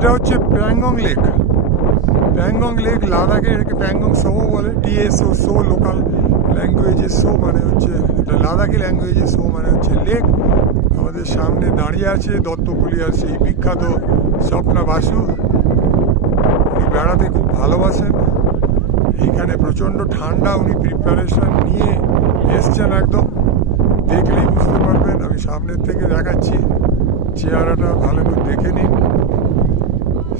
এটা হচ্ছে Pangong lake. Pangong lake লাদাখে এটাকে প্যাংগং সো বলে, টিএসও সো লোকাল ল্যাঙ্গুয়েজে, সো মানে হচ্ছে এটা লাদাখি ল্যাঙ্গুয়েজে, সো মানে হচ্ছে লেক। আমাদের সামনে দাঁড়িয়ে আছে দত্তকুলিয়ার সেই বিখ্যাত স্বপ্না বাসু। উনি বেড়াতে খুব ভালোবাসেন। এইখানে প্রচণ্ড ঠান্ডা, উনি প্রিপারেশন নিয়ে এসছেন একদম, দেখলেই বুঝতে পারবেন। আমি সামনের থেকে দেখাচ্ছি, চেহারাটা ভালো করে দেখে নিন।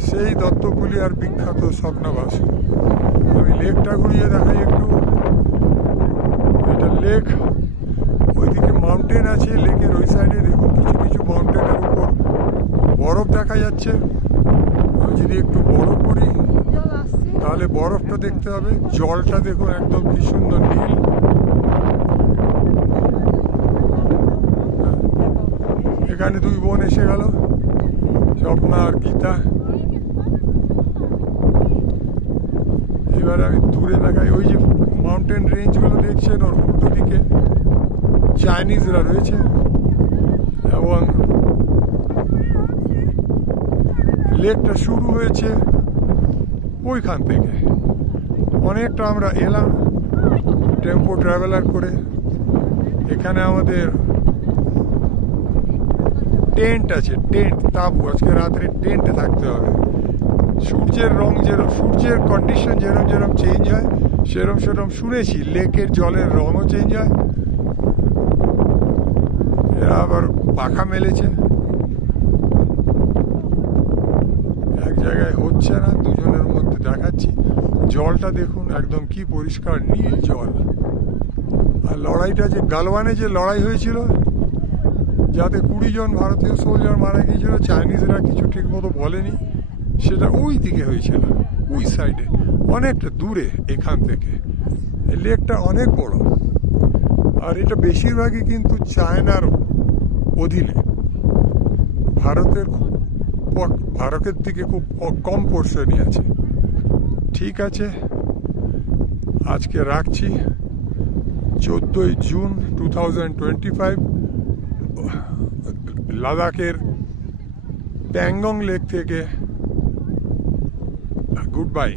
সেই দত্তকুলিয়ার বিখ্যাত স্বপ্না বাসু। আমি লেকটা ঘুরিয়ে দেখাই একটু। এটা লেক, ওইদিকে মাউন্টেন আছে লেকের ওই সাইডে। দেখুন কিছু কিছু মাউন্টেনের উপর বরফ দেখা যাচ্ছে। আমি যদি একটু বড় করি তাহলে বরফটা দেখতে হবে। জলটা দেখুন একদম কি সুন্দর নীল। এখানে দুই বোন এসে গেল, স্বপ্না আর গীতা। এবার আমি দূরে দেখাই, ওই যে মাউন্টেন রেঞ্জগুলো দেখছেন, ওর উল্টো দিকে চাইনিজরা রয়েছে। এবং লেকটা শুরু হয়েছে ওইখান থেকে। অনেকটা আমরা এলাম টেম্পো ট্রাভেলার করে। এখানে আমাদের টেন্ট আছে, টেন্ট, তাঁবু। আজকে রাত্রে টেন্টে থাকতে হবে। সূর্যের রং যেরকম, সূর্যের কন্ডিশন যেরকম যেরকম চেঞ্জ হয় সেরকম সেরকম শুনেছি লেকের জলের রঙও চেঞ্জ হয়। এরা আবার পাখা মেলেছে, এক জায়গায় হচ্ছে না, দুজনের মধ্যে দেখাচ্ছি। জলটা দেখুন একদম কি পরিষ্কার নীল জল। আর লড়াইটা যে গালওয়ানে যে লড়াই হয়েছিল, যাতে 20 জন ভারতীয় সোলজার মারা গিয়েছিল, চাইনিজরা কিছু ঠিক মতো বলেনি, সেটা ওই দিকে হয়েছিল, ওই সাইডে, অনেকটা দূরে এখান থেকে। এই লেকটা অনেক বড়, আর এটা বেশিরভাগই কিন্তু চায়নার অধীনে। ভারতের দিকে খুব কম পোর্শনই আছে। ঠিক আছে, আজকে রাখছি। 14 জুন 2025 লাদাখের প্যাংগং লেক থেকে গুড বাই।